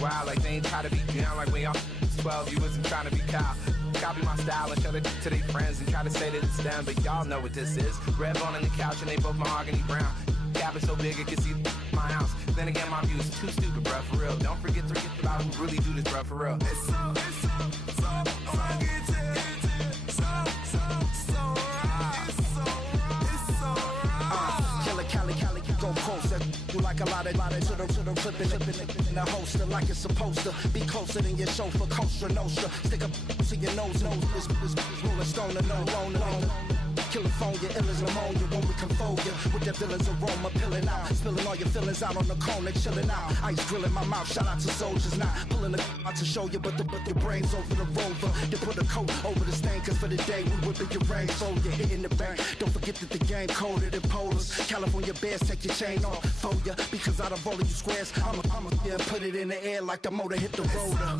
wild, like they ain't try to be down. Like when y'all 12, you wasn't trying to be Kyle. Copy my style and show it to their friends and try to say that it's them, but y'all know what this is. Red bone on the couch and they both mahogany brown. Cabin so big it can see my house. Then again, my view is too stupid, bruh, for real. Don't forget to get about who really do this, bruh, for real. It's so Cali, go closer. You like a lot of to the clipping in the holster like it's supposed to be closer than your chauffeur, Costa Nostra. Stick up to your nose, this rolling stone and no loner. California, ill as pneumonia when we confold you with that villain's aroma, pilling out, spilling all your feelings out on the corner, chilling out. Ice grilling my mouth, shout out to soldiers, not pulling the out to show you, but your brains over the rover. You put a coat over the stain, cause for the day we whipping your range, so you're hitting the bank. Don't forget that the game coded in polars. California bears, take your chain off for ya, because out of all of you squares, I'ma yeah, put it in the air like the motor hit the rotor.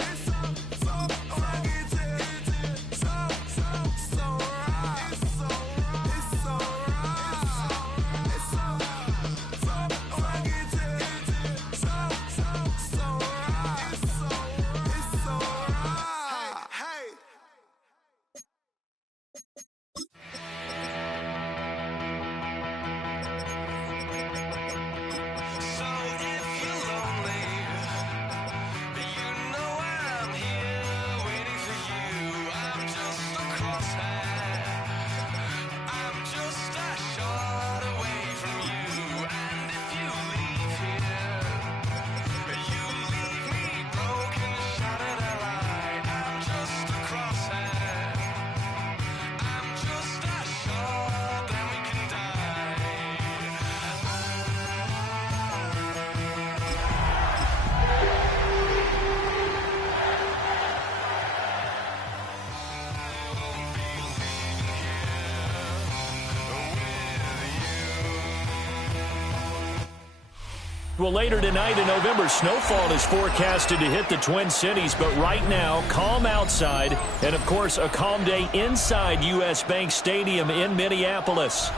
Well, later tonight in November, snowfall is forecasted to hit the Twin Cities, but right now, calm outside, and of course, a calm day inside U.S. Bank Stadium in Minneapolis.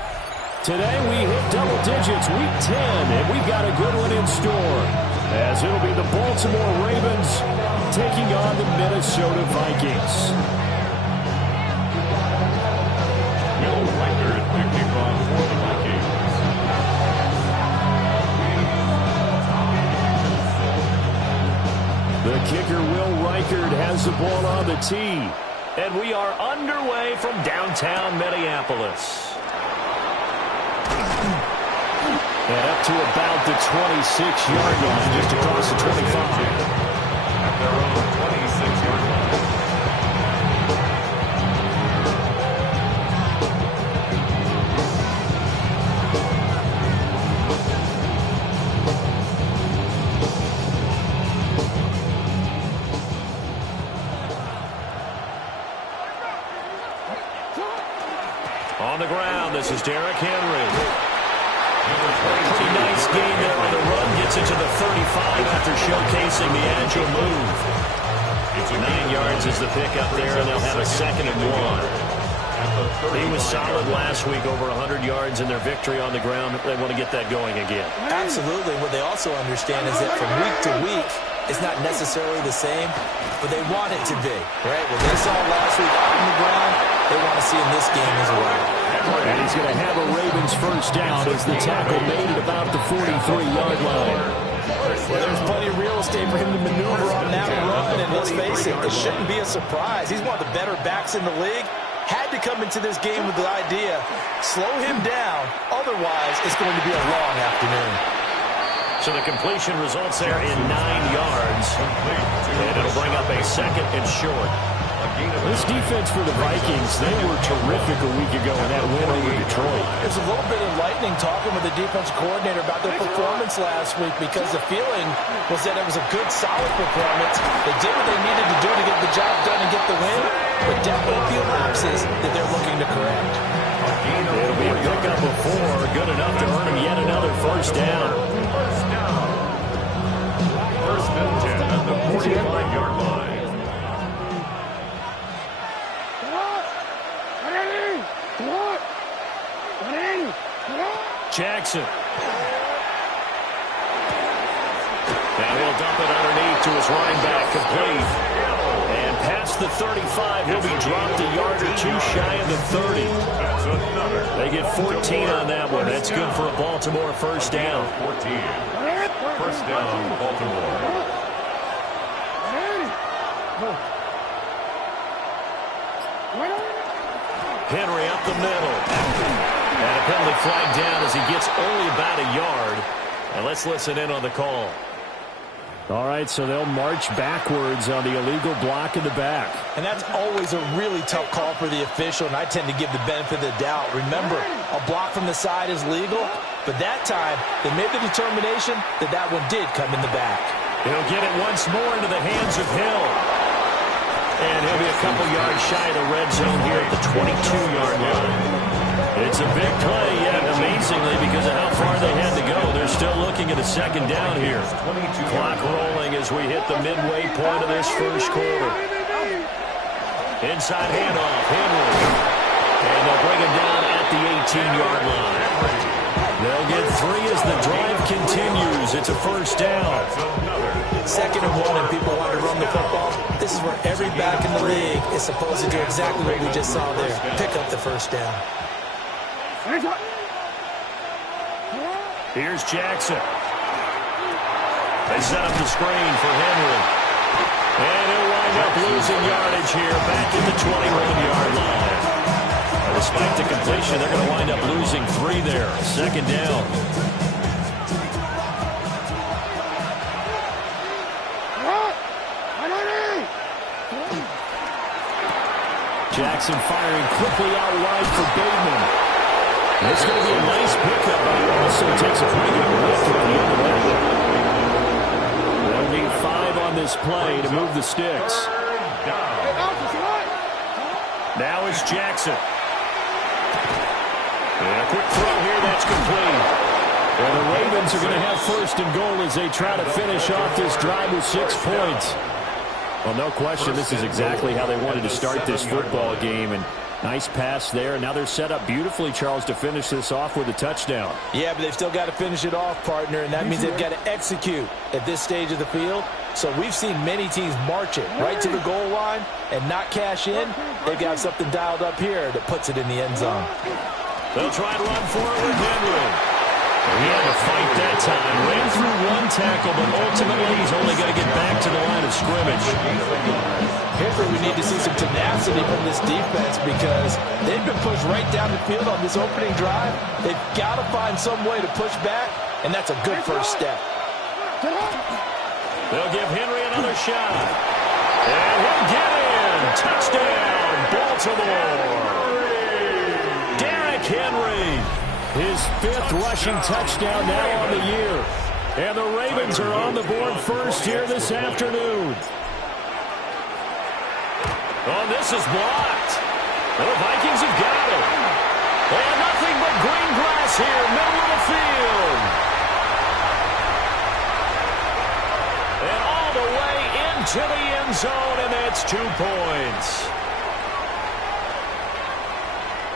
Today, we hit double digits, week 10, and we've got a good one in store, as it'll be the Baltimore Ravens taking on the Minnesota Vikings. Will Reichard, the kickoff for the Vikings. The kicker, Will Reichard, has the ball on the tee. And we are underway from downtown Minneapolis. And up to about the 26-yard line, just across the 25. At their own 26-yard line. On the ground, this is Derrick Henry. Pretty nice game there on the run. Gets it to the 35 after showcasing the agile move. 9 yards is the pickup there, and they'll have a 2nd and 1. He was solid last week, over 100 yards in their victory on the ground. They want to get that going again. Absolutely. What they also understand is that from week to week, it's not necessarily the same, but they want it to be, right? What they saw last week out on the ground, they want to see in this game as well. And he's going to have a Ravens first down as the tackle made at about the 43-yard line. Well, there's plenty of real estate for him to maneuver on that run, and let's face it, it shouldn't be a surprise. He's one of the better backs in the league. Had to come into this game with the idea, slow him down, otherwise it's going to be a long afternoon. So the completion results there in 9 yards, and it'll bring up a 2nd and short. This defense for the Vikings, they were terrific a week ago in that win over Detroit. There's a little bit enlightening talking with the defense coordinator about their performance last week, because the feeling was that it was a good, solid performance. They did what they needed to do to get the job done and get the win, but definitely a few lapses that they're looking to correct. It'll be a pickup of 4, good enough to earn him yet another first down. First and 10 at the 45-yard line. Jackson. Now he'll He'll dump it underneath to his running back, complete. And past the 35, he'll be dropped a yard or two shy of the 30. They get 14 on that one. That's good for a Baltimore first down. 14. First down, Baltimore. Henry up the middle. And a penalty flag down as he gets only about a yard. And let's listen in on the call. All right, so they'll march backwards on the illegal block in the back. And that's always a really tough call for the official, and I tend to give the benefit of the doubt. Remember, a block from the side is legal, but that time they made the determination that that one did come in the back. He'll get it once more into the hands of Hill. And he'll be a couple yards shy of the red zone here at the 22-yard line. It's a big play, yet amazingly, because of how far they had to go, they're still looking at a second down here. Clock rolling as we hit the midway point of this first quarter. Inside handoff, Henry. And they'll bring him down at the 18-yard line. They'll get 3 as the drive continues. It's a first down. 2nd and 1, and people want to run the football. This is where every back in the league is supposed to do exactly what we just saw there. Pick up the first down. Here's Jackson. They set up the screen for Henry. And he'll wind up losing yardage here back at the 21-yard line. Despite the completion, they're going to wind up losing 3 there. Second down. Jackson firing quickly out wide for Bateman. It's going to be a nice pickup, but he also takes a pretty good lift at the end of that. They'll need 5 on this play to move the sticks. Now it's Jackson. And a quick throw here, that's complete. Well, the Ravens are going to have first and goal as they try to finish off this drive with 6 points. Well, no question, this is exactly how they wanted to start this football game. And nice pass there. Now they're set up beautifully, Charles, to finish this off with a touchdown. Yeah, but they've still got to finish it off, partner, and that means they've got to execute at this stage of the field. So we've seen many teams march it right to the goal line and not cash in. They've got something dialed up here that puts it in the end zone. They'll try to run forward with Henry. He had to fight that time. Ran through 1 tackle, but ultimately he's only got to get back to the line of scrimmage. Here we need to see some tenacity from this defense because they've been pushed right down the field on this opening drive. They've got to find some way to push back, and that's a good first step. They'll give Henry another shot. And he'll get in. Touchdown, Baltimore. Derrick Henry. His 5th rushing touchdown now on the year. And the Ravens are on the board first here this afternoon. Oh, this is blocked. And the Vikings have got it. And nothing but green grass here, middle of the field. And all the way into the end zone, and that's 2 points.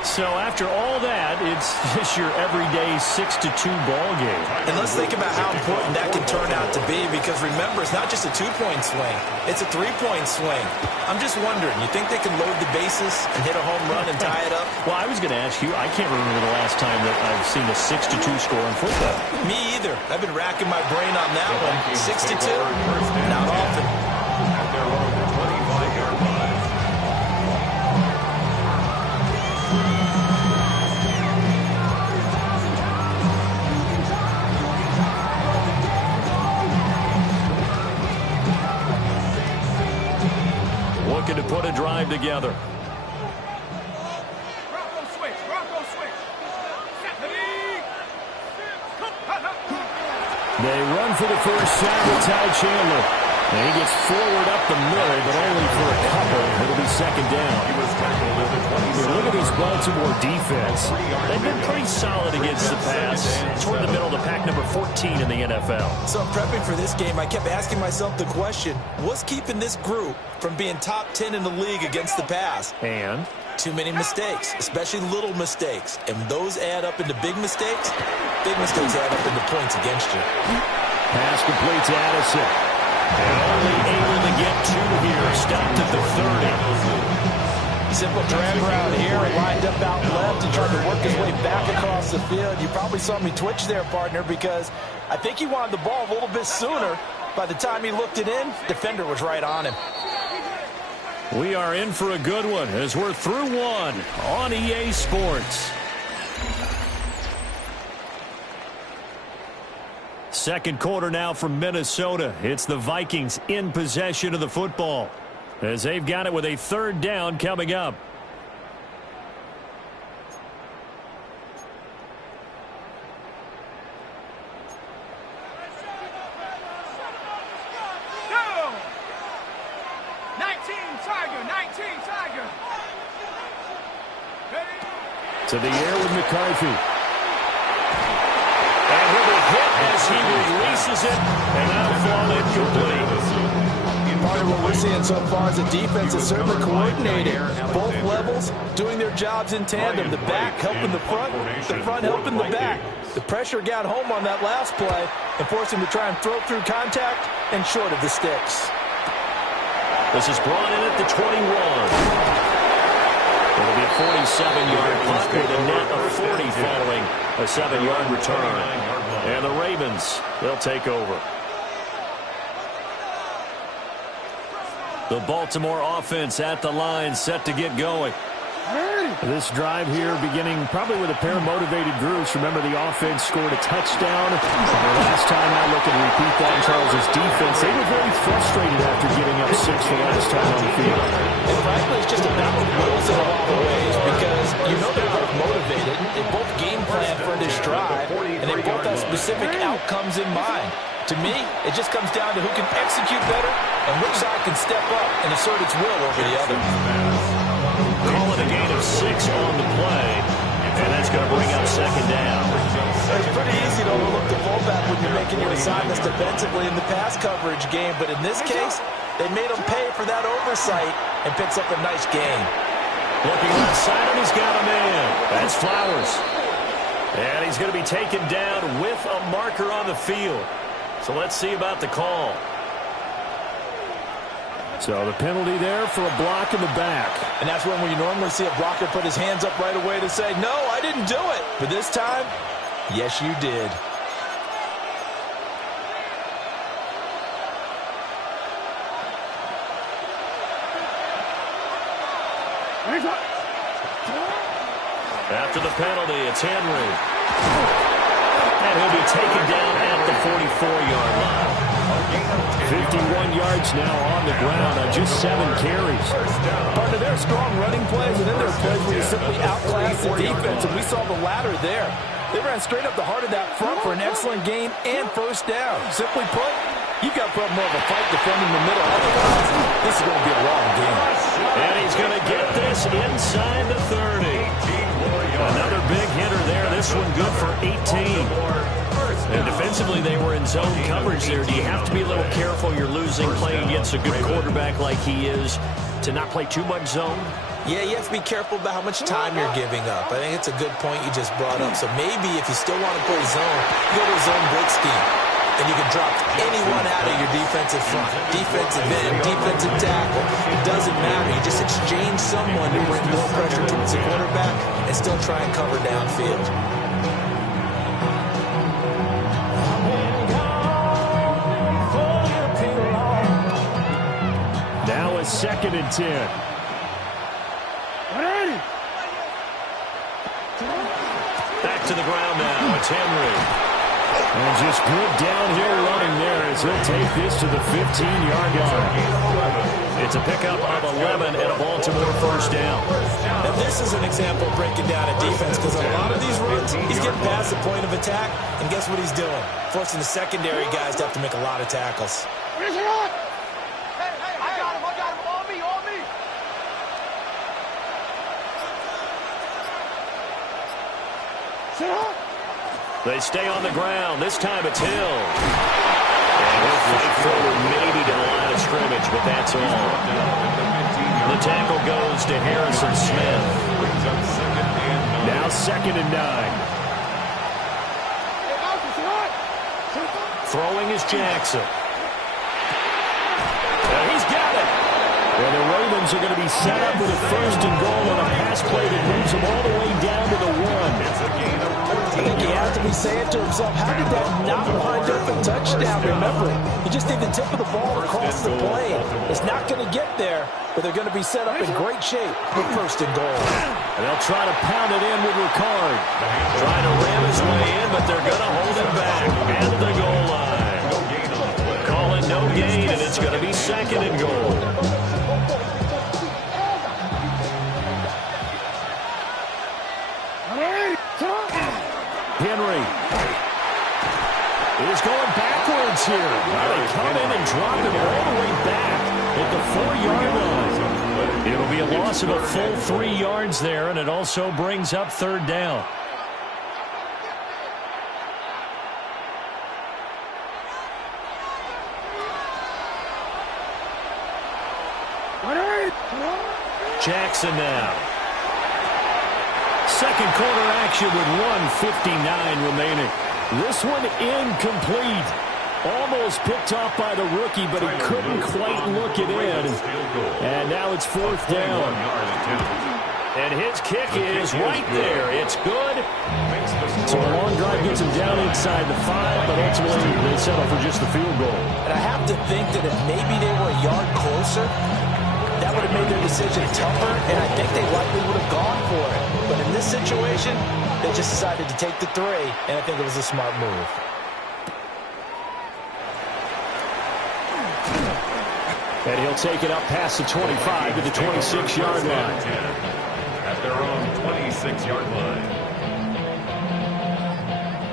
So after all that, it's just your everyday 6-2 ball game. And let's think about how important that can turn out to be because remember, it's not just a 2-point swing. It's a 3-point swing. I'm just wondering, you think they can load the bases and hit a home run and tie it up? Well, I was going to ask you, I can't remember the last time that I've seen a 6-2 score in football. Me either. I've been racking my brain on that one. 6-2? Not often. At their own 25-yard line. Looking to put a drive together. They run for the first down with Ty Chandler. And he gets forward up the middle, but only for a couple. It'll be second down. He was tackled at the 27. Look at this Baltimore defense. They've been pretty solid against the pass. Toward the middle of the pack, number 14 in the NFL. So in prepping for this game, I kept asking myself the question, what's keeping this group from being top 10 in the league against the pass? And Too many mistakes, especially little mistakes. And those add up into big mistakes add up into points against you. Pass complete to Addison. And only able to get 2 here. Stopped at the 30. Simple drag route here, lined up out left and tried to work his way back across the field. You probably saw me twitch there, partner, because I think he wanted the ball a little bit sooner. By the time he looked it in, defender was right on him. We are in for a good one as we're through one on EA Sports. Second quarter now from Minnesota. It's the Vikings in possession of the football as they've got it with a 3rd down coming up. To the air with McCarthy. And he'll be hit as he releases it, and that'll fall incomplete. Part of what we're seeing so far is the defense is certainly coordinated. Both levels doing their jobs in tandem. The back helping the front helping the back. The pressure got home on that last play and forced him to try and throw through contact and short of the sticks. This is brought in at the 21. It'll be a 47-yard punt with a net of 40 following a 7-yard return. And the Ravens, they'll take over. The Baltimore offense at the line, set to get going. This drive here beginning probably with a pair of motivated groups. Remember, the offense scored a touchdown. The last time I look and repeat that, Charles' defense, they were very frustrated after giving up 6 the last time on the field. And frankly, it's just about the rules in a lot of ways because you know they're both motivated. They both game plan for this drive, and they both have specific outcomes in mind. To me, it just comes down to who can execute better and which side can step up and assert its will over the other. Call it a gain of 6 on the play, and that's going to bring up 2nd down. It's pretty easy to overlook the fullback when you're making your assignments defensively in the pass coverage game, but in this case, they made him pay for that oversight and picks up a nice gain. Looking left side, and he's got him in. That's Flowers. And he's going to be taken down with a marker on the field. So let's see about the call. So the penalty there for a block in the back. And that's when we normally see a blocker put his hands up right away to say, no, I didn't do it. But this time, yes, you did. After the penalty, it's Henry. And he'll be taken down at the 44-yard line. 51 yards now on the ground on just 7 carries. Partner, there are strong running plays, and then there are plays where you simply outclass the defense, and we saw the latter there. They ran straight up the heart of that front for an excellent gain and 1st down. Simply put, you've got to put more of a fight defending the middle. Otherwise, this is going to be a long game. And he's going to get this inside the 30. Another big hitter there. This one good for 18. And defensively, they were in zone coverage there. Do you have to be a little careful? You're losing, playing against a good quarterback like he is, to not play too much zone? Yeah, you have to be careful about how much time you're giving up. I think it's a good point you just brought up. So maybe if you still want to play zone, you go to a zone blitz scheme. And you can drop anyone out of your defensive front. Defensive end, defensive tackle. It doesn't matter. You just exchange someone to bring more pressure towards the quarterback and still try and cover downfield. Now a 2nd and 10. Back to the ground now. It's Henry. And just good downhill running there as he'll take this to the 15-yard line. It's a pickup of 11 and a Baltimore 1st down. Now this is an example of breaking down a defense because on a lot of these runs, he's getting past the point of attack, and guess what he's doing? Forcing the secondary guys to have to make a lot of tackles. They stay on the ground. This time it's Hill. And he'll fight forward maybe to the line of scrimmage, but that's all. The tackle goes to Harrison Smith. Now 2nd and 9. Throwing is Jackson. And he's got it. And the Ravens are going to be set up with a first and goal on a pass play that moves them all the way down to the 1. I think he has to be saying to himself, how did that not wind up a touchdown? Remember, you just need the tip of the ball across the plane. It's not going to get there, but they're going to be set up in great shape with first and goal. And they'll try to pound it in with Ricard. Trying to ram his way in, but they're going to hold him back. And to the goal line. Call it no gain, and it's going to be second and goal. Henry is going backwards here. They come in and drop him all the way back at the 4-yard line. It'll be a loss of a full 3 yards there, and it also brings up third down. Jackson now. Second quarter action with 1:59 remaining. This one incomplete. Almost picked off by the rookie, but he couldn't quite look it in. And now it's fourth down. And his kick is right there. It's good. So a long drive gets him down inside the 5, but ultimately they settle for just the field goal. And I have to think that if maybe they were a yard closer, that would have made their decision tougher, and I think they likely would have gone for it. But in this situation, they just decided to take the 3, and I think it was a smart move. And he'll take it up past the 25 to the 26-yard line. At their own 26-yard line.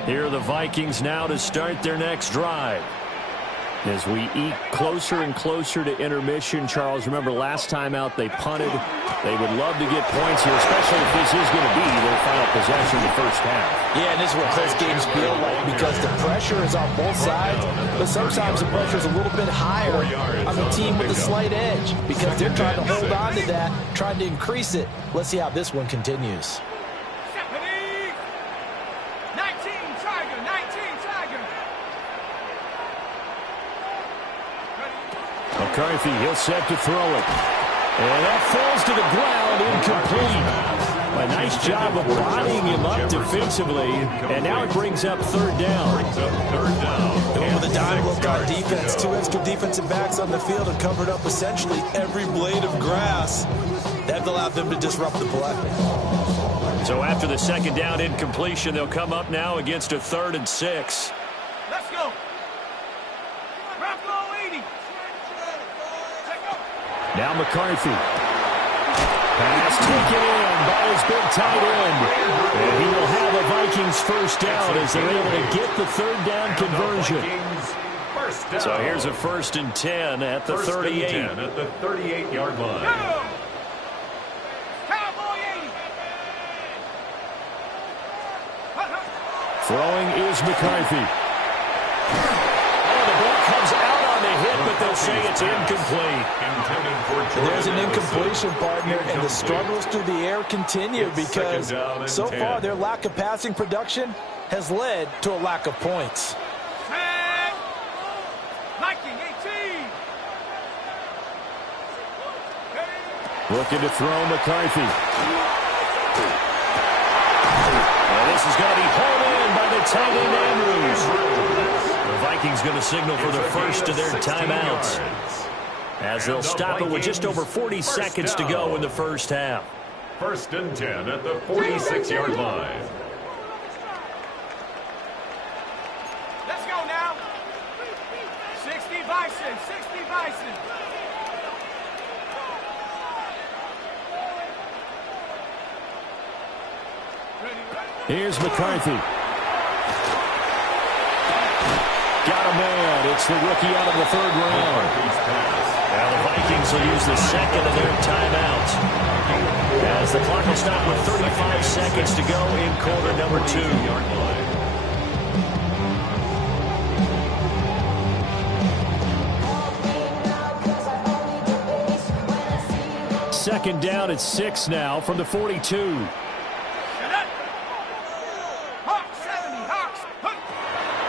Here are the Vikings now to start their next drive. As we eat closer and closer to intermission, Charles, remember last time out they punted. They would love to get points here, especially if this is going to be their final possession in the first half. Yeah, and this is what close games feel like because the pressure is on both sides, but sometimes the pressure is a little bit higher on the team with a slight edge because they're trying to hold on to that, trying to increase it. Let's see how this one continues. McCarthy, he'll set to throw it. And that falls to the ground, incomplete. A nice job of bodying him up defensively. And now it brings up third down. Going with a dime look on defense. 2 extra defensive backs on the field and covered up essentially every blade of grass. That allowed them to disrupt the play. So after the second down incompletion, they'll come up now against a 3rd and 6. Let's go. Now McCarthy. Pass taken in by his big tight end. And he will have a Vikings first down as they're able to get the third down conversion. So here's a 1st and 10 at the 38. 10 at the 38-yard line. Throwing is McCarthy. Oh, the ball comes out on the hit, but they'll say it's incomplete. There's an incompletion, partner, and the struggles through the air continue because so far their lack of passing production has led to a lack of points. Looking to throw McCarthy. And this is going to be hauled in by the tight end Andrews. The Vikings going to signal for the first of their timeouts as they'll stop it with just over 40 seconds to go in the first half. 1st and 10 at the 46-yard line. Let's go now. 60 Bison, 60 Bison. Here's McCarthy. Got a man. It's the rookie out of the 3rd round. Now the Vikings will use the second of their timeouts as the clock will stop with 35 seconds to go in quarter number 2. Second down at 6 now from the 42.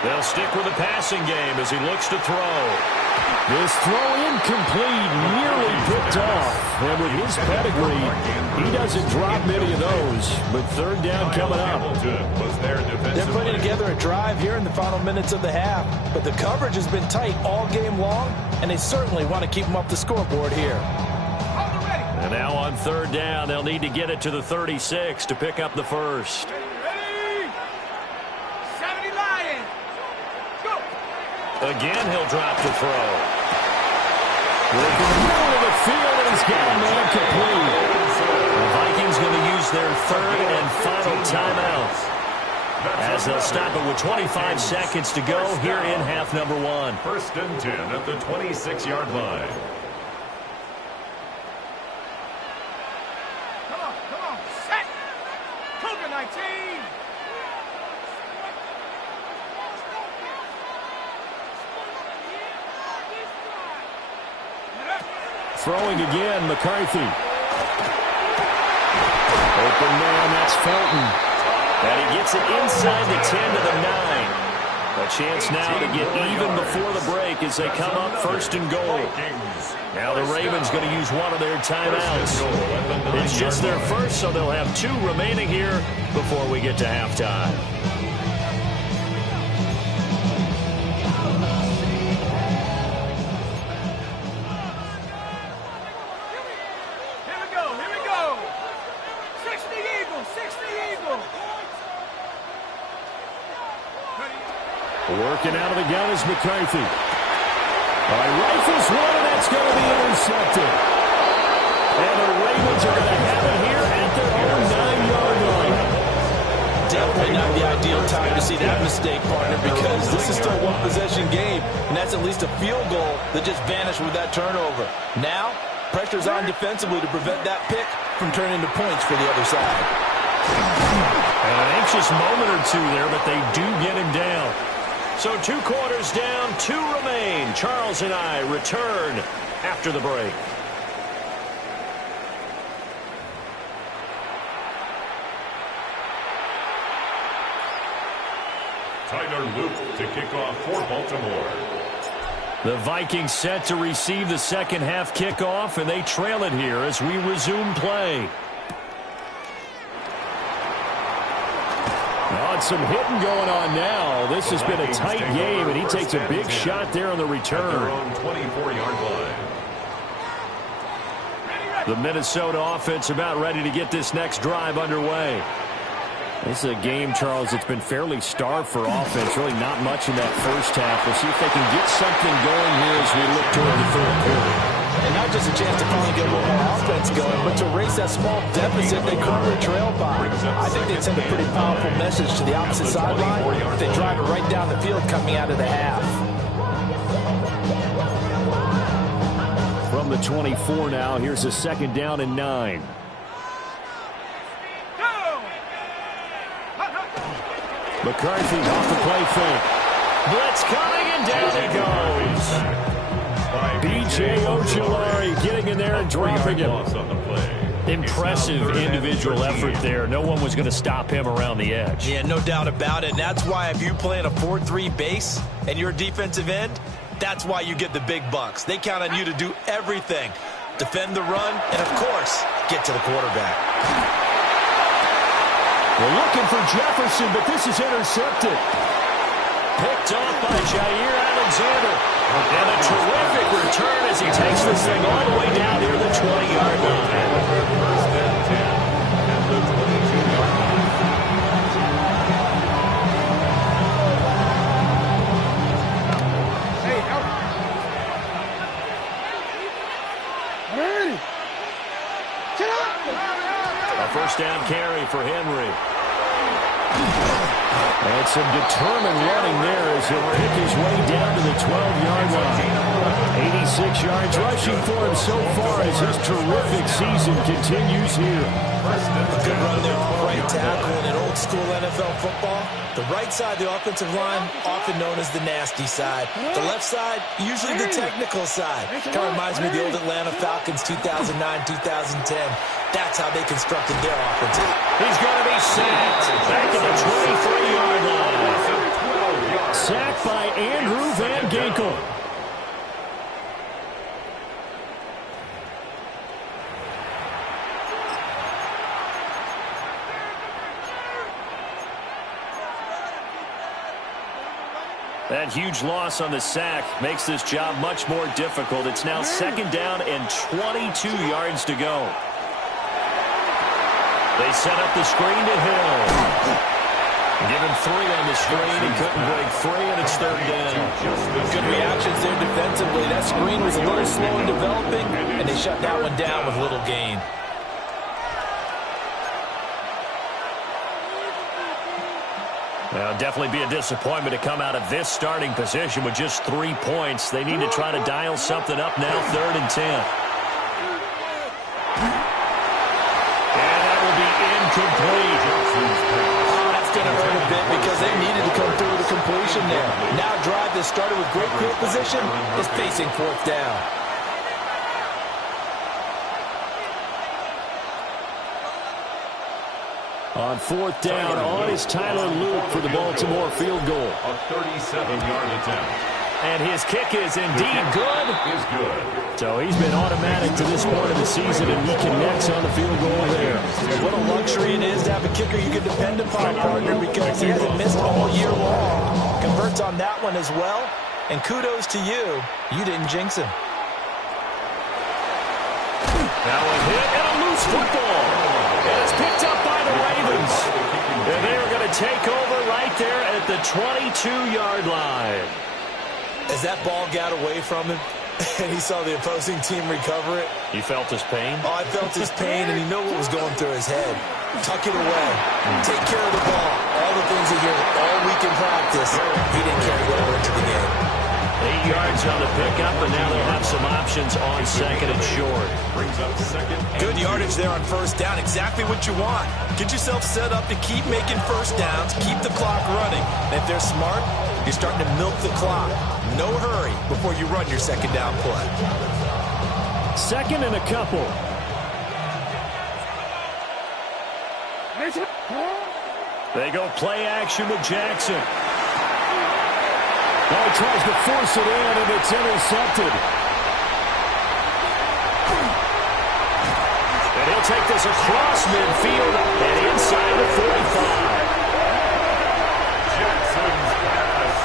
They'll stick with the passing game as he looks to throw. This throw incomplete, nearly picked off. And with his pedigree, he doesn't drop many of those. But third down coming up. They're putting together a drive here in the final minutes of the half. But the coverage has been tight all game long, and they certainly want to keep them up the scoreboard here. And now on third down, they'll need to get it to the 36 to pick up the first. Ready? 70 Lions. Go. Again, he'll drop to throw. Working the middle of the field, and he's got a man complete. The Vikings going to use their third and final timeout, as they'll stop it with 25 seconds to go here in half number one. First and 10 at the 26-yard line. Come on, set. Cougar 19. Throwing again, McCarthy. Open man, that's Felton. And he gets it inside the 10 to the 9. A chance now to get even before the break as they come up first and goal. Now the Ravens going to use one of their timeouts. It's just their first, so they'll have 2 remaining here before we get to halftime. Here we go. 60 Eagle. Working out of the gun is McCarthy. All right, rifles one, and that's going to be intercepted. And the Ravens are going to have it here at their own 9-yard line. Definitely not the ideal time to see that mistake, partner, because this is still a one-possession game, and that's at least a field goal that just vanished with that turnover. Now, pressure's on defensively to prevent that pick from turning into points for the other side. An anxious moment or two there, but they do get him down. So 2 quarters down, 2 remain. Charles and I return after the break. Tyler Luke to kick off for Baltimore. The Vikings set to receive the second half kickoff, and they trail it here as we resume play. Some hitting going on now. This has been a tight game, and he takes a big shot there on the return. 24-yard line. The Minnesota offense about ready to get this next drive underway. This is a game, Charles, that's been fairly starved for offense. Really not much in that first half. We'll see if they can get something going here as we look toward the third quarter. And not just a chance to finally get a little more offense going, but to erase that small deficit they currently trail by. I think they'd send a pretty powerful message to the opposite sideline if they drive it right down the field coming out of the half. From the 24 now, here's a second down and 9. McCarthy off the play fake. Blitz coming, and down he goes. B.J. Ojulari getting in there and dropping him. Impressive individual effort there. No one was going to stop him around the edge. Yeah, no doubt about it. And that's why if you play in a 4-3 base and you're a defensive end, that's why you get the big bucks. They count on you to do everything. Defend the run and, of course, get to the quarterback. We're looking for Jefferson, but this is intercepted. Picked off by Jair Alexander. And a terrific return as he takes this thing all the way down near the 20-yard line. First and 10 at the 22-yard line. Hey, Henry. Get up. A first down carry for Henry. And some determined running there as he'll pick his way down to the 12-yard line. 86 yards rushing for him so far as his terrific season continues here. A good run there from the right tackle in old-school NFL football. The right side of the offensive line, often known as the nasty side. The left side, usually the technical side. Kind of reminds me of the old Atlanta Falcons 2009-2010. That's how they constructed their offense. He's going to be sacked back to the 23-yard line. Sacked by Andrew Van Ginkel. That huge loss on the sack makes this job much more difficult. It's now 2nd down and 22 yards to go. They set up the screen to Hill. Give him 3 on the screen. He couldn't break free, and it's 3rd down. Good reactions there defensively. That screen was a little slow in developing, and they shut that one down with little gain. Well, definitely be a disappointment to come out of this starting position with just 3 points. They need to try to dial something up now, 3rd and 10. And that will be incomplete. Oh, that's going to hurt a bit because they needed to come through with a completion there. Now a drive that started with great field position is facing 4th down. On 4th down, on is Tyler Luke for the Baltimore field goal. A 37-yard attempt. And his kick is indeed good. Is good. So he's been automatic to this point of the season, and he connects on the field goal there. What a luxury it is to have a kicker you can depend upon, partner, because he hasn't missed all year long. Converts on that one as well, and kudos to you. You didn't jinx him. Now a hit and a loose football. And it's picked up by the Ravens. And they are going to take over right there at the 22-yard line. As that ball got away from him, and he saw the opposing team recover it. You felt his pain? Oh, I felt his pain, and he knew what was going through his head. Tuck it away. Take care of the ball. All the things he heard all week in practice, he didn't carry that over into the game. 8 yards on the pickup, and now they'll have some options on 2nd and short. Brings up 2nd. Good yardage there on 1st down. Exactly what you want. Get yourself set up to keep making 1st downs, keep the clock running. And if they're smart, you're starting to milk the clock. No hurry before you run your 2nd down play. 2nd and a couple. They go play action with Jackson. Well, he tries to force it in, and it's intercepted. And he'll take this across midfield and inside the 45. Jackson's pass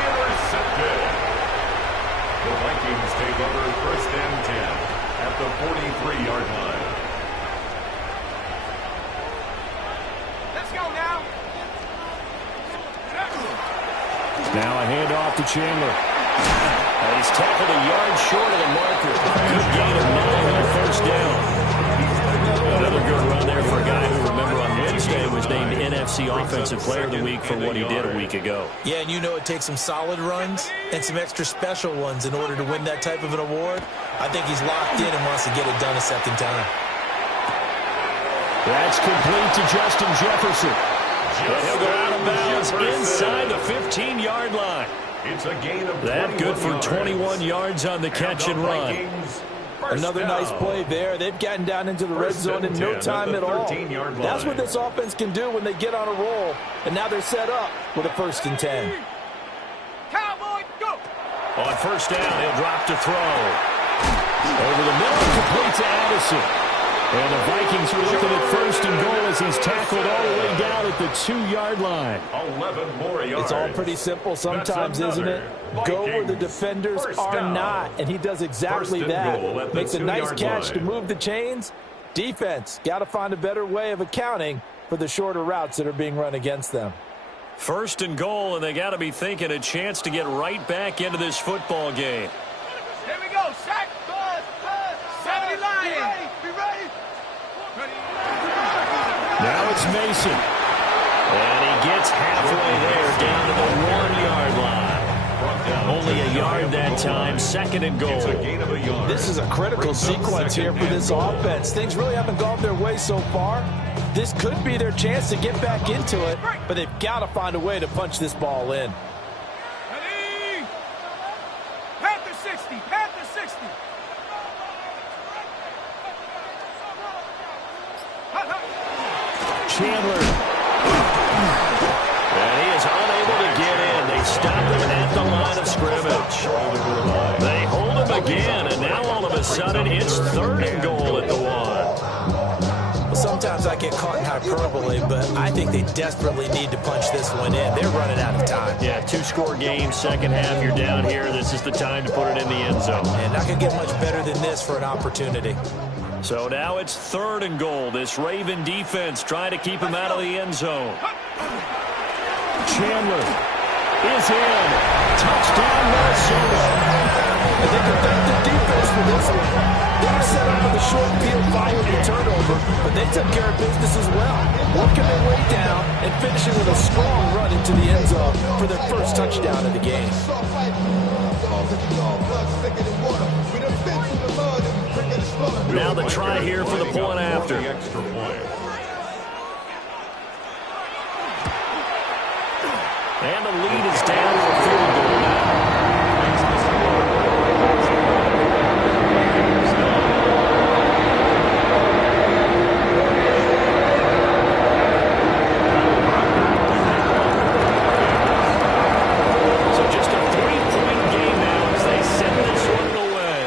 intercepted. The Vikings take over 1st and 10 at the 43-yard line. Let's go now. Now a handoff to Chandler. And he's tackled a yard short of the marker. Good gain of 9 on 1st down. Another good run there for a guy who, remember, on Wednesday was named NFC Offensive Player of the Week for what he did a week ago. Yeah, and you know it takes some solid runs and some extra special ones in order to win that type of an award. I think he's locked in and wants to get it done a 2nd time. That's complete to Justin Jefferson. And he'll go out of bounds inside the 15-yard line. It's a gain of That good for 21 yards on the catch and run. Another nice play there. They've gotten down into the red zone in no time at all. That's what this offense can do when they get on a roll. And now they're set up with a 1st and 10. Cowboy, go. On 1st down, he'll drop to throw. Over the middle, complete to Addison. And the Vikings are looking at 1st and goal as he's tackled all the way down at the 2-yard line. 11 more yards. It's all pretty simple sometimes, isn't it? Go where the defenders are not, and he does exactly that. Makes a nice catch to move the chains. Defense, got to find a better way of accounting for the shorter routes that are being run against them. 1st and goal, and they got to be thinking a chance to get right back into this football game. Here we go. Sack. 70 Lions. Be ready. Now it's Mason. And he gets halfway there down to the 1-yard line. Only a yard that time, 2nd and goal. This is a critical sequence here for this offense. Things really haven't gone their way so far. This could be their chance to get back into it, but they've got to find a way to punch this ball in. Ready. Panther 60. Panther 60. Chandler. And he is unable to get in. They again, and now all of a sudden it's 3rd and goal at the 1. Well, sometimes I get caught in hyperbole, but I think they desperately need to punch this one in. They're running out of time. Yeah, 2-score game, second half, you're down here. This is the time to put it in the end zone. And not going to get much better than this for an opportunity. So now it's 3rd and goal. This Raven defense trying to keep him out of the end zone. Chandler is in. Touchdown, Minnesota. And they can thank the defense for this one. They were set up for the short field following the turnover, but they took care of business as well, working their way down and finishing with a strong run into the end zone for their first touchdown of the game. Now the try here for the point after. Extra point. And the lead is down to a field goal now. So just a 3-point game now as they send this one away.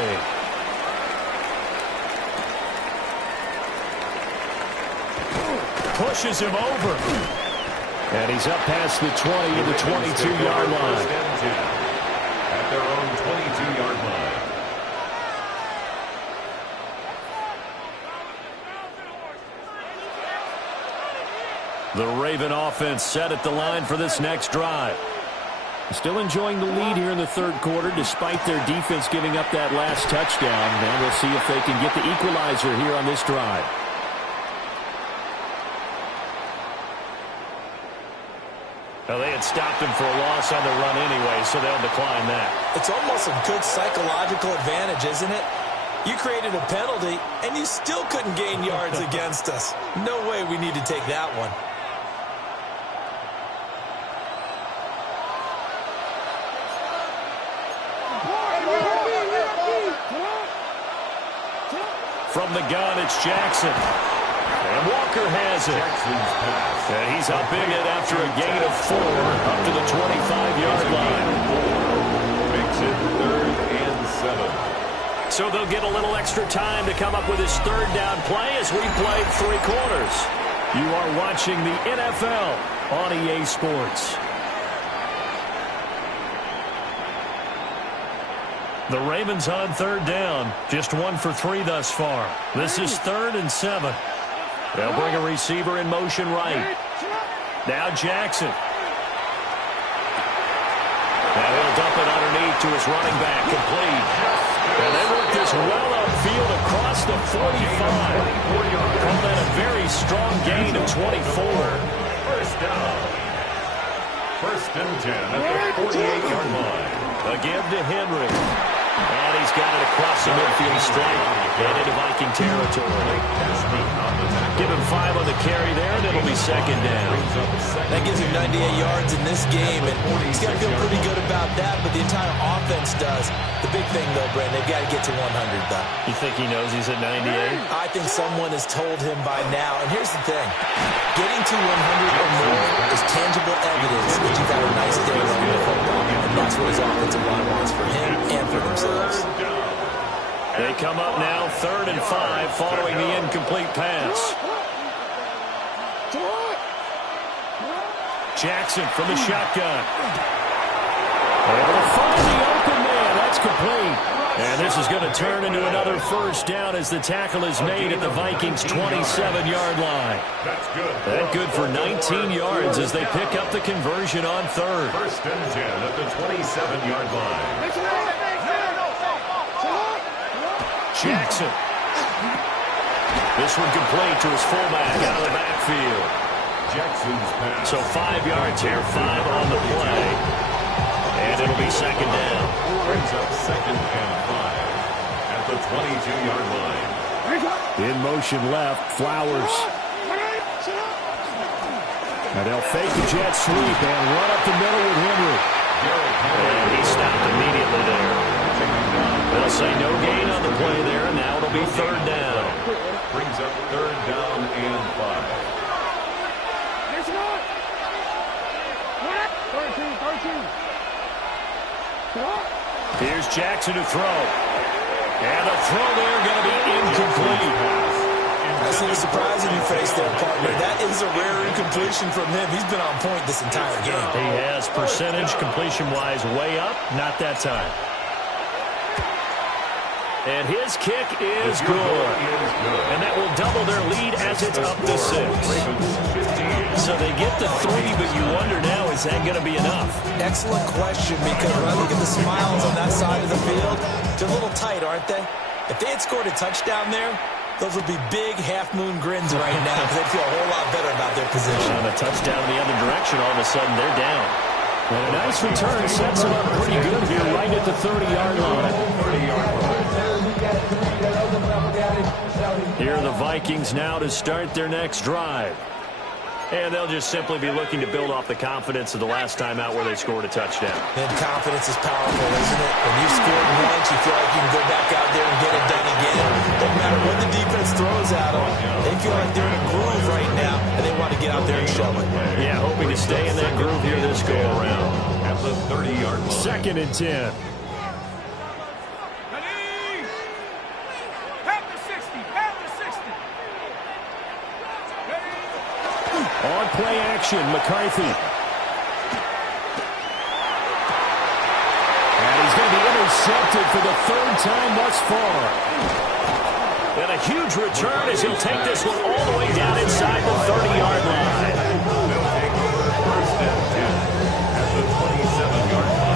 Pushes him over. And he's up past the 20 to the 22-yard line. At their own 22-yard line. The Raven offense set at the line for this next drive. Still enjoying the lead here in the 3rd quarter despite their defense giving up that last touchdown. And we'll see if they can get the equalizer here on this drive. Well, they had stopped him for a loss on the run anyway, so they'll decline that. It's almost a good psychological advantage, isn't it? You created a penalty, and you still couldn't gain yards against us. No way we need to take that one. From the gun, it's Jackson. And Walker has it. And he's uping it after a gain of 4 up to the 25-yard line. Makes it 3rd and 7. So they'll get a little extra time to come up with his 3rd down play as we played 3 quarters. You are watching the NFL on EA Sports. The Ravens on 3rd down. Just 1 for 3 thus far. This is 3rd and 7. They'll bring a receiver in motion right. Now Jackson. Now he'll dump it underneath to his running back, complete. And they work this well upfield across the 45. Call that a very strong gain of 24. First down. 1st and 10 at the 48-yard line. A give to Henry. And he's got it across the midfield stripe and into Viking territory. Give him 5 on the carry there, and it'll be 2nd down. That gives him 98 yards in this game, and he's got to feel pretty good about that, but the entire offense does. The big thing, though, Brent, they've got to get to 100, though. You think he knows he's at 98? I think someone has told him by now, and here's the thing. Getting to 100 or more is tangible evidence that you've had a nice day running the football, and that's what his offensive line wants for him and for themselves. They come up now 3rd and 5 following the incomplete pass. Jackson from the shotgun. Able to find the open man. That's complete. And this is going to turn into another 1st down as the tackle is made at the Vikings' 27-yard line. That's good. That good for 19 yards as they pick up the conversion on 3rd. 1st and 10 at the 27-yard line. Jackson. This one complete to his fullback out of the backfield. Jackson's pass. So 5 yards here, 5 on the play. And it'll be 2nd down. Brings up 2nd and 5 at the 22-yard line. In motion left, Flowers. And they'll fake the jet sweep and run up the middle with Henry. And he stopped immediately there. They'll say no gain on the play there, and now it'll be 3rd down. Brings up 3rd down and 5. Here's Jackson to throw. And the throw there going to be incomplete. That's a little surprise in your face there, partner. That is a rare incompletion from him. He's been on point this entire game. He has percentage completion-wise way up. Not that time. And his kick is good. And that will double their lead as it's up to 6. So they get the 3, but you wonder now, is that going to be enough? Excellent question, because when I look at the smiles on that side of the field, they're a little tight, aren't they? If they had scored a touchdown there, those would be big half-moon grins right now because they'd feel a whole lot better about their position. On a touchdown in the other direction, all of a sudden they're down. And a nice return sets them up pretty good here right at the 30-yard line. Here are the Vikings now to start their next drive. And they'll just simply be looking to build off the confidence of the last time out where they scored a touchdown. And confidence is powerful, isn't it? When you've scored once, you feel like you can go back out there and get it done again. No matter what the defense throws at them, they feel like they're in a groove right now, and they want to get out there and show it. Yeah, hoping to stay in that groove here this go-around. At the 30-yard line. 2nd and 10. On play action, McCarthy. And he's going to be intercepted for the 3rd time thus far. And a huge return as he'll take this one all the way down inside the 30-yard line. They'll take over 1st and 10 at the 27-yard line.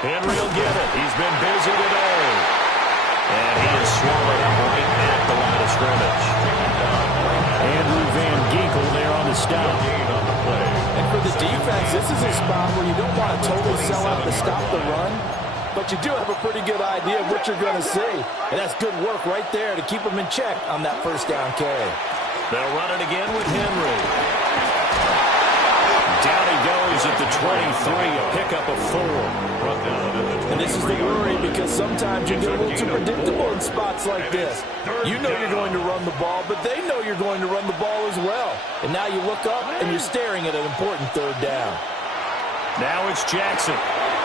Henry will get it. He's been busy today. And he is swallowed up right at the line of scrimmage. Andrew Van Ginkel there on the stop. And for the defense, this is a spot where you don't want to totally sell out to stop the run, but you do have a pretty good idea of what you're going to see. And that's good work right there to keep them in check on that 1st down carry. They'll run it again with Henry. Down he goes at the 23, a pickup of 4. And this is the worry, because sometimes you get a little too predictable in spots like this. You know you're going to run the ball, but they know you're going to run the ball as well. And now you look up and you're staring at an important 3rd down. Now it's Jackson.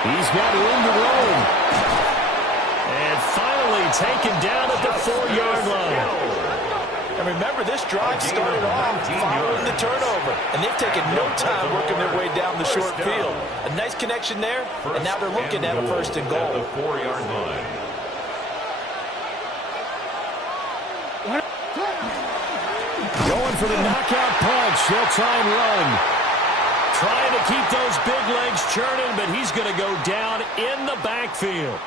He's got room to roam. And finally taken down at the 4-yard line. And remember, this drive started off following the turnover, and they've taken no time working their way down the short field. A nice connection there, and now they're looking at a 1st and goal. At the 4-yard line. Going for the knockout punch. They'll try and run. Trying to keep those big legs churning, but he's going to go down in the backfield.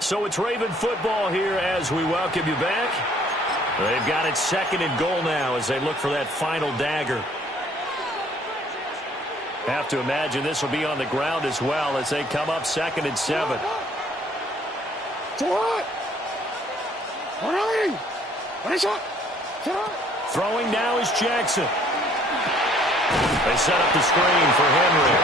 So it's Raven football here as we welcome you back. They've got it 2nd and goal now as they look for that final dagger. Have to imagine this will be on the ground as well as they come up 2nd and 7. Throwing now is Jackson. They set up the screen for Henry.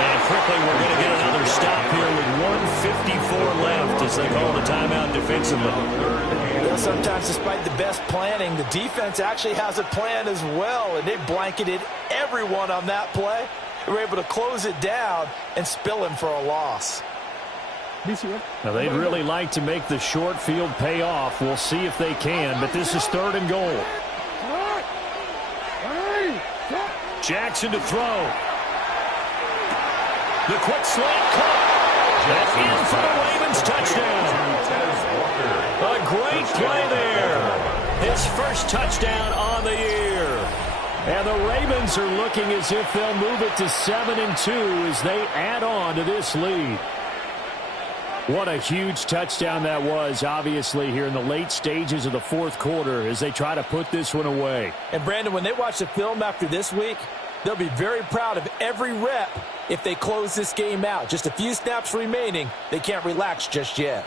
And quickly we're going to get another stop here with 1:54 left as they call the timeout defensively. Well, sometimes despite the best planning, the defense actually has a plan as well, and they blanketed everyone on that play. They were able to close it down and spill him for a loss. Now, they'd really like to make the short field pay off. We'll see if they can, but this is 3rd and goal. Jackson to throw. The quick slant caught. That's in for the Ravens touchdown. A great play there. His first touchdown on the year. And the Ravens are looking as if they'll move it to 7-2 as they add on to this lead. What a huge touchdown that was, obviously, here in the late stages of the 4th quarter as they try to put this one away. And, Brandon, when they watch the film after this week, they'll be very proud of every rep if they close this game out. Just a few snaps remaining. They can't relax just yet.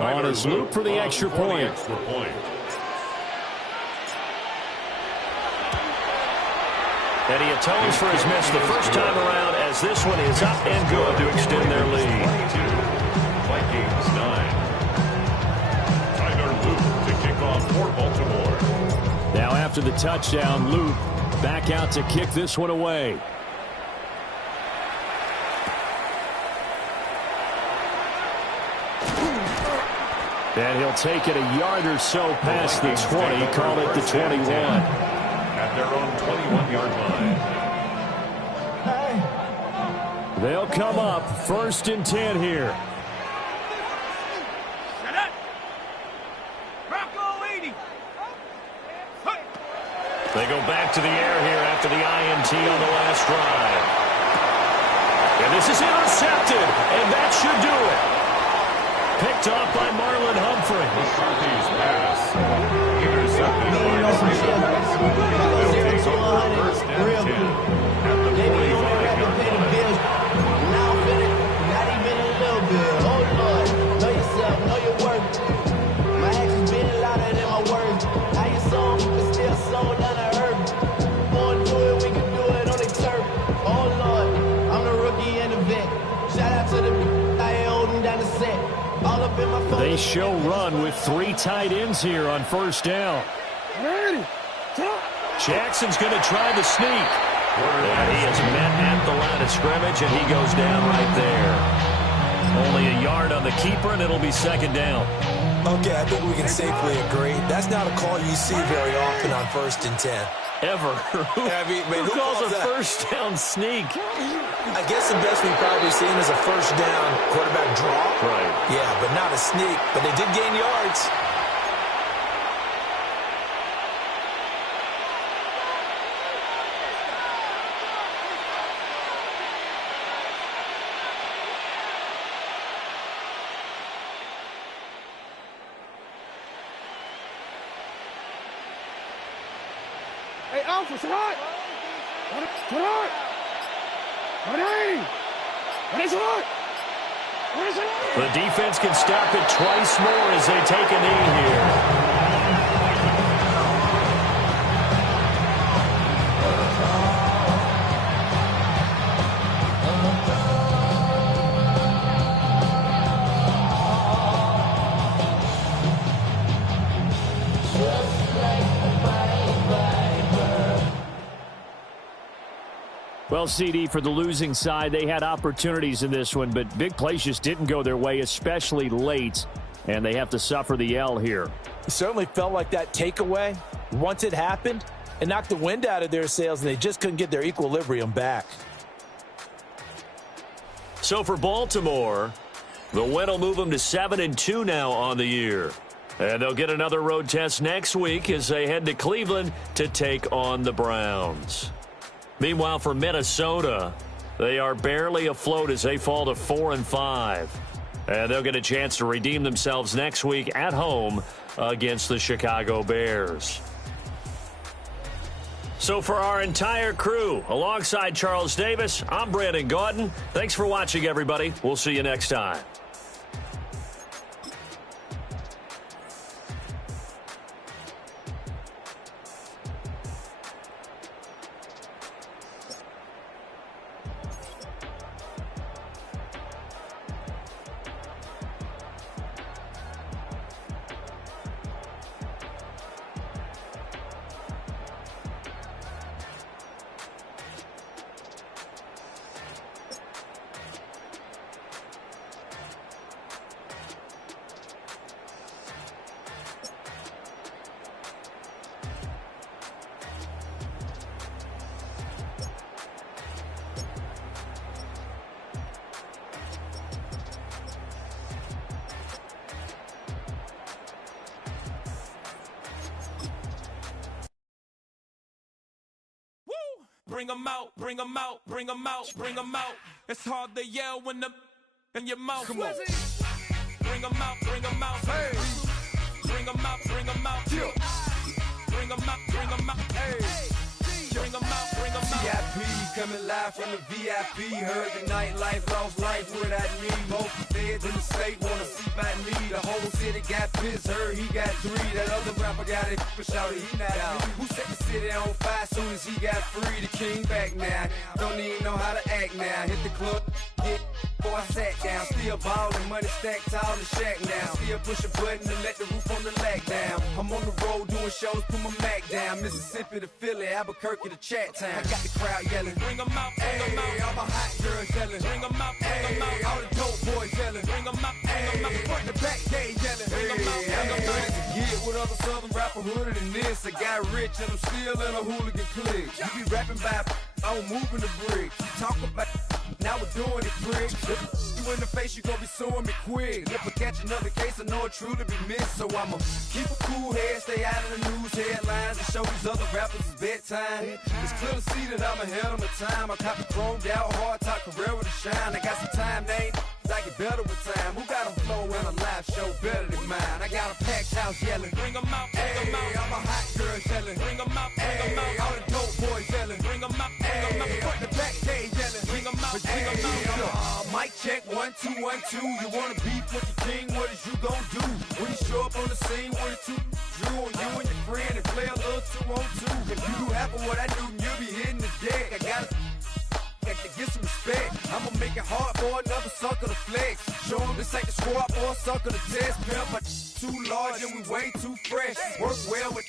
on his loop for the extra point. And he atones for his miss the first time around as this one is up and good to extend their lead. Vikings 9. Tyler Luke to kick off for Baltimore. Now after the touchdown, Luke back out to kick this one away. And he'll take it a yard or so past the 20, call it the 21. At their own 21-yard line. They'll come up 1st and 10 here. They go back to the air here after the INT on the last drive. And this is intercepted, and that should do it. Picked off by Marlon Humphrey. McCarthy's pass. Intercepted by They'll take over 1st and 10 at the 45-yard line. Now finish, not even a little bit. Oh, Lord, know yourself, know your worth. My actions being louder than my words. How you song, but still sold down the earth. Wanna do it, we can do it on the turf. Oh, Lord, I'm the rookie and the vet. Shout out to the I ain't holding down the set. All up in my phone. They show run with 3 tight ends here on 1st down. Jackson's going to try the sneak. And he is met at the line of scrimmage, and he goes down right there. Only a yard on the keeper, and it'll be 2nd down. Okay, I think we can safely agree. That's not a call you see very often on 1st and 10. Ever. Who calls a that? 1st down sneak? I guess the best we've probably seen is a 1st down quarterback draw. Right. Yeah, but not a sneak. But they did gain yards. Hey, Alpha, it's hot. What hot? What ain't? What is hot? What is it? The defense can stop it twice more as they take a knee here. Well, CD, for the losing side, they had opportunities in this one, but big plays just didn't go their way, especially late, and they have to suffer the L here. It certainly felt like that takeaway, once it happened, it knocked the wind out of their sails, and they just couldn't get their equilibrium back. So for Baltimore, the win will move them to 7-2 now on the year. And they'll get another road test next week as they head to Cleveland to take on the Browns. Meanwhile, for Minnesota, they are barely afloat as they fall to 4-5. And they'll get a chance to redeem themselves next week at home against the Chicago Bears. So for our entire crew, alongside Charles Davis, I'm Brandon Gaudin. Thanks for watching, everybody. We'll see you next time. Bring 'em out, bring 'em out, bring 'em out, bring 'em out. It's hard to yell when the in your mouth. Come on. Bring 'em out, bring 'em out. Hey. Bring 'em out, bring 'em out. Bring 'em out, bring 'em out. Hey. Bring 'em out, bring 'em out. coming live from the VIP. Heard the nightlife, lost life without me. Both feds in the state wanna see by me. The whole city got pissed, heard he got 3. That other rapper got it, for sure he not out. Who set the city on fire soon as he got free? The king back now, don't even know how to act now. Hit the club, get before I sat down. Still ballin', money stacked tall in the shack now. Still push a button to let the roof on the lag down. I'm on the road doing shows, put my Mac down. Mississippi to Philly, Albuquerque to Chat Town. I got the crowd yelling, Bring them out, bring them out. All my hot girls yelling, Bring them out, bring them out. all the dope boys yelling, Bring them out, bring them out. front to back, they yelling. Bring 'em out, bring 'em I'm out. ready to get with other southern rapper hooded than this. I got rich and I'm still in a hooligan clique. You be rapping by, I'm moving the bricks. Talk about, now we're doing it, prick. You in the face, you gon' be suing me quick. If I catch another case, I know it truly be missed. So I'ma keep a cool head, stay out of the news headlines, and show these other rappers it's bedtime. It's clear to see that I'm ahead of my time. I caught the chromed out, hard top career with a shine. I got some time, they I get better with time. Who got a flow and a live show better than mine? I got a packed house yelling, Bring them out, bring them out. all my hot girls yelling, Bring them out, bring them out. all the dope boys yelling, Bring them out, bring them out. front to back, they yelling, Bring them out, bring them out. Mic check, 1 2 1 2. You wanna beef with the king? What is you gon' do when you show up on the scene with a 2 Drew on you and your friend and play a little 2 on 2? If you do half of what I do, you'll be hitting the deck. I gotta get some respect. I'ma make it hard for another sucker to flex. Show 'em this ain't the squad or a sucker to test. Pimp, but too large and we way too fresh. Work well with.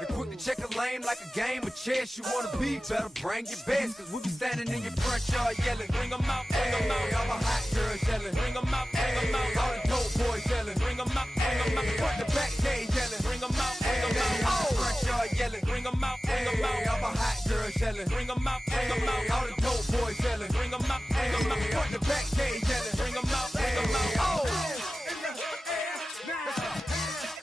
They quick to check a lane like a game of chess. You wanna be better, bring your best. Cause we be standing in your front yard yelling, Bring them out, bring them out. all my hot girls yelling, Bring them out, bring them out. all the dope boys yelling, Bring them out, bring them out. front to back, they yelling, Bring them out, bring them out. front yard yelling, Bring them out, bring them out. all my hot girls yelling, Bring them out, bring them out. all the dope boys yelling,